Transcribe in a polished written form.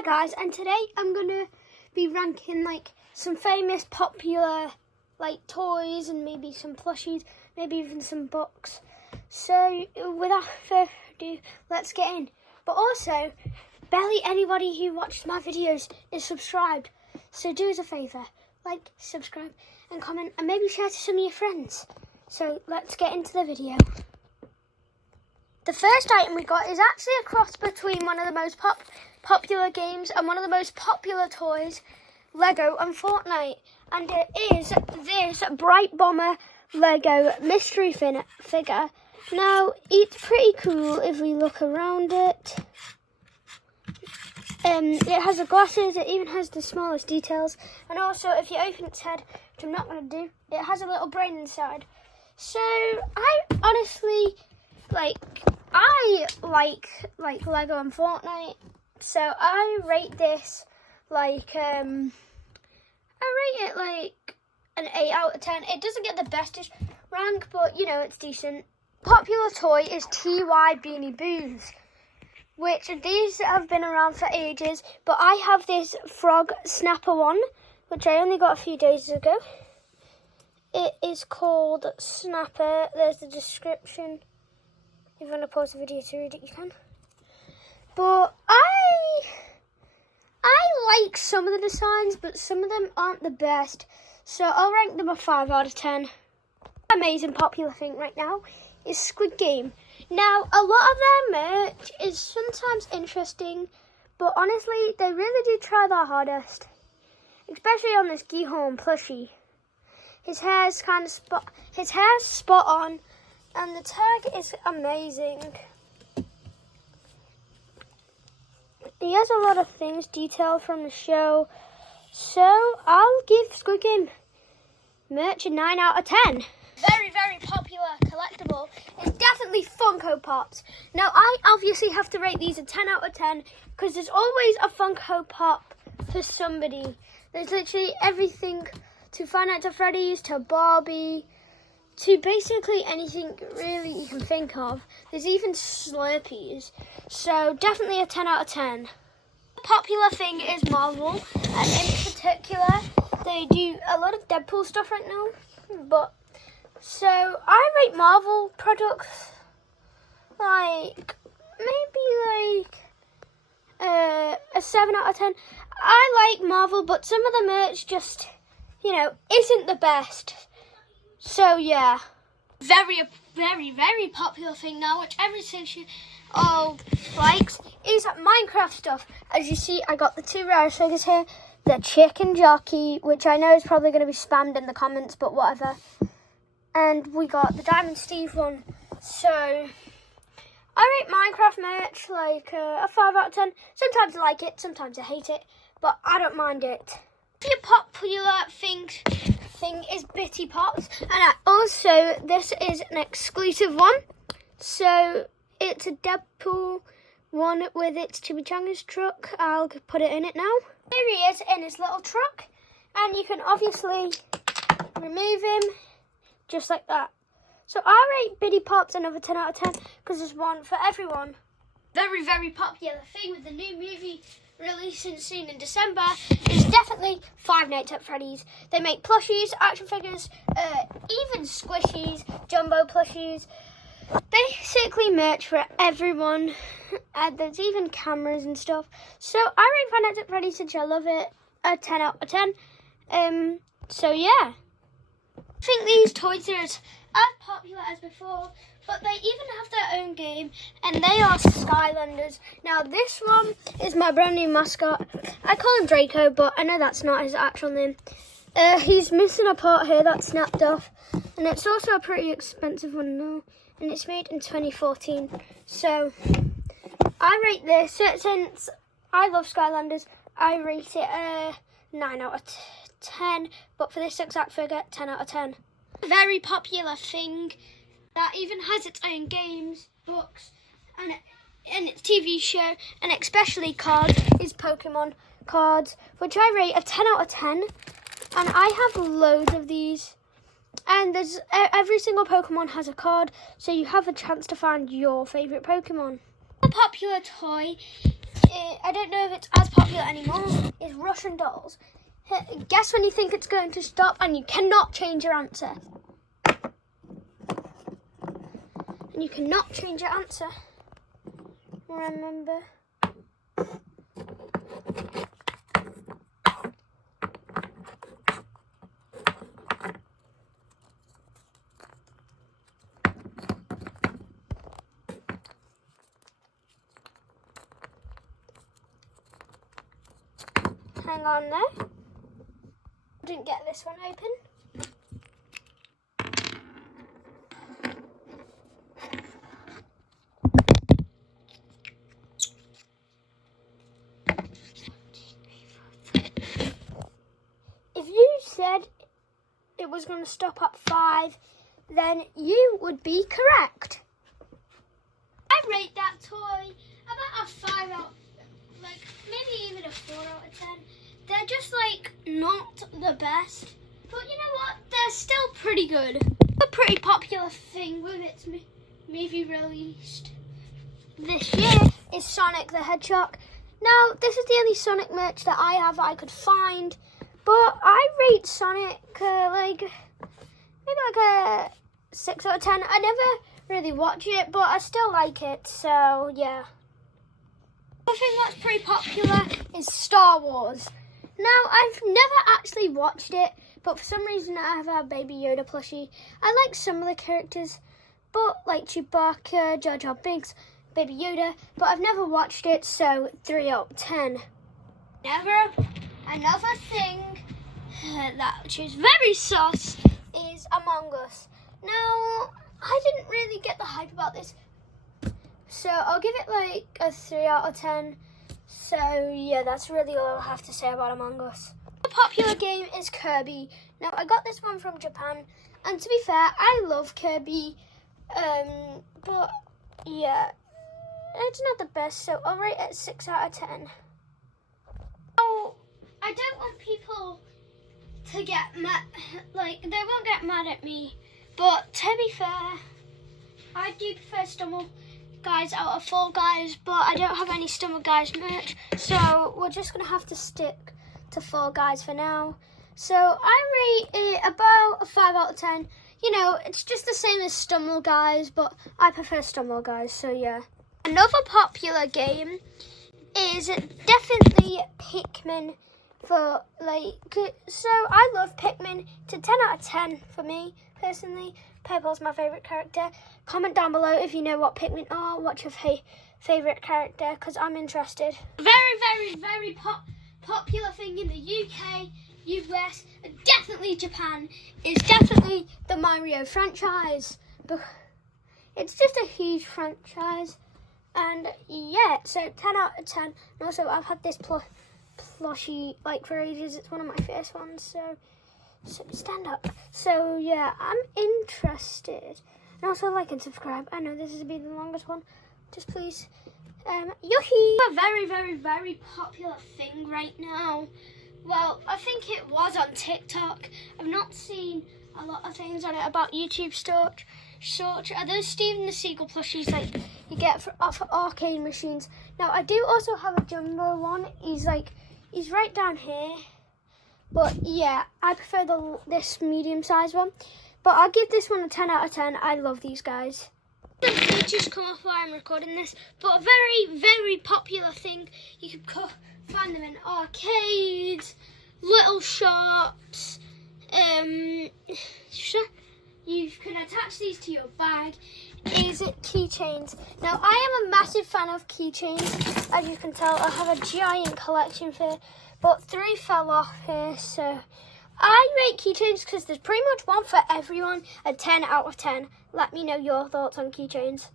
Hi guys, and today I'm gonna be ranking like some famous popular like toys and maybe some plushies, maybe even some books. So without further ado, let's get in. But also, barely anybody who watches my videos is subscribed. So do us a favour, like, subscribe and comment and maybe share to some of your friends. So let's get into the video. The first item we got is actually a cross between one of the most popular games and one of the most popular toys, Lego and Fortnite. And it is this Bright Bomber Lego mystery figure. Now, it's pretty cool if we look around it. It has the glasses, it even has the smallest details. And also, if you open its head, which I'm not going to do, it has a little brain inside. So, I honestly, I like Lego and Fortnite. So, I rate this I rate it like an 8 out of 10. It doesn't get the bestest rank, but, you know, it's decent. Popular toy is TY Beanie Boos, which these have been around for ages, but I have this frog snapper one, which I only got a few days ago. It is called Snapper. There's the description. If you want to pause the video to read it, you can. But I like some of the designs, but some of them aren't the best. So I'll rank them a 5 out of 10. Amazing popular thing right now is Squid Game. Now, a lot of their merch is sometimes interesting, but honestly, they really do try their hardest. Especially on this Gihorn plushie. His hair's spot on, and the tag is amazing. He has a lot of things detailed from the show, so I'll give Squid Game merch a 9 out of 10. Very, very popular collectible is definitely Funko Pops. Now, I obviously have to rate these a 10 out of 10 because there's always a Funko Pop for somebody. There's literally everything to Five Nights at Freddy's, to Barbie, to basically anything really you can think of. There's even Slurpees. So definitely a 10 out of 10. The popular thing is Marvel, and in particular, they do a lot of Deadpool stuff right now. So I rate Marvel products maybe a 7 out of 10. I like Marvel, but some of the merch just, you know, isn't the best. So yeah, very, very popular thing now, which every single likes, is Minecraft stuff. As you see, I got the two rarest figures here, the Chicken Jockey, which I know is probably going to be spammed in the comments, but whatever. And we got the Diamond Steve one. So I rate Minecraft merch like a 5 out of 10. Sometimes I like it, sometimes I hate it, but I don't mind it. The popular thing is Bitty Pops, and also this is an exclusive one. So it's a Deadpool one with its Chimichangas truck. I'll put it in it now. Here he is in his little truck, and you can obviously remove him just like that. So I rate Bitty Pops another 10 out of 10 because there's one for everyone. Very, very popular thing with the new movie releasing soon in December is definitely Five Nights at Freddy's. They make plushies, action figures, even squishies, jumbo plushies. Basically merch for everyone. And there's even cameras and stuff. So I rate Five Nights at Freddy's, since I love it, a 10 out of 10. So yeah. I think these toys are as popular as before, but they even have their own game, and they are Skylanders. Now, this one is my brand new mascot. I call him Draco, but I know that's not his actual name. He's missing a part here that snapped off, and it's also a pretty expensive one now, and it's made in 2014. So, I rate this, since I love Skylanders, I rate it a 9 out of 10, but for this exact figure, 10 out of 10. A very popular thing that even has its own games, books, and its TV show, and especially cards, is Pokemon cards, which I rate a 10 out of 10, and I have loads of these. And there's every single Pokemon has a card, so you have a chance to find your favourite Pokemon. A popular toy I don't know if it's as popular anymore, is Russian dolls. Guess when you think it's going to stop, and you cannot change your answer. And you cannot change your answer. Remember. Hang on there. Didn't get this one open. If you said it was going to stop at 5, then you would be correct. I rate that toy about a 5 out, like maybe even a 4 out of 10. They're just like not the best, but you know what? They're still pretty good. A pretty popular thing with its movie released this year is Sonic the Hedgehog. Now, this is the only Sonic merch that I have that I could find, but I rate Sonic maybe like a 6 out of 10. I never really watch it, but I still like it, so yeah. Another thing that's pretty popular is Star Wars. Now, I've never actually watched it, but for some reason I have a Baby Yoda plushie. I like some of the characters, but like Chewbacca, Jar Jar Binks, Baby Yoda, but I've never watched it, so 3 out of 10. Another thing that is very sus is Among Us. Now, I didn't really get the hype about this, so I'll give it like a 3 out of 10. So yeah, that's really all I have to say about Among Us. The popular game is Kirby. Now, I got this one from Japan, and to be fair, I love Kirby, but yeah, it's not the best, so I'll rate it 6 out of 10. Oh, I don't want people to get mad, like, they won't get mad at me, but to be fair, I do prefer Stumble Guys out of Fall Guys, but I don't have any Stumble Guys merch, so we're just going to have to stick to Fall Guys for now. So I rate it about a 5 out of 10. You know, it's just the same as Stumble Guys, but I prefer Stumble Guys, so yeah. Another popular game is definitely Pikmin. So I love Pikmin. It's a 10 out of 10 for me, personally. Purple's my favourite character. Comment down below if you know what Pikmin are. What's your favourite character? Because I'm interested. Very popular thing in the UK, US, and definitely Japan is definitely the Mario franchise. It's just a huge franchise. And yeah, so 10 out of 10. And also, I've had this plushie like for ages. It's one of my first ones, so stand up. So yeah, I'm interested. And also like and subscribe. I know this has been the longest one. Just please. Yuhi! A very popular thing right now. Well, I think it was on TikTok. I've not seen a lot of things on it about YouTube search. Are those Steven the Seagull plushies like you get off arcade machines? Now, I do also have a jumbo one. He's right down here. But yeah, I prefer this medium-sized one. But I'll give this one a 10 out of 10. I love these guys. The features come off while I'm recording this, but a very popular thing. You can find them in arcades, little shops. You can attach these to your bag. Is it keychains? Now, I am a massive fan of keychains. As you can tell, I have a giant collection here, but 3 fell off here, so I rate keychains because there's pretty much one for everyone, a 10 out of 10. Let me know your thoughts on keychains.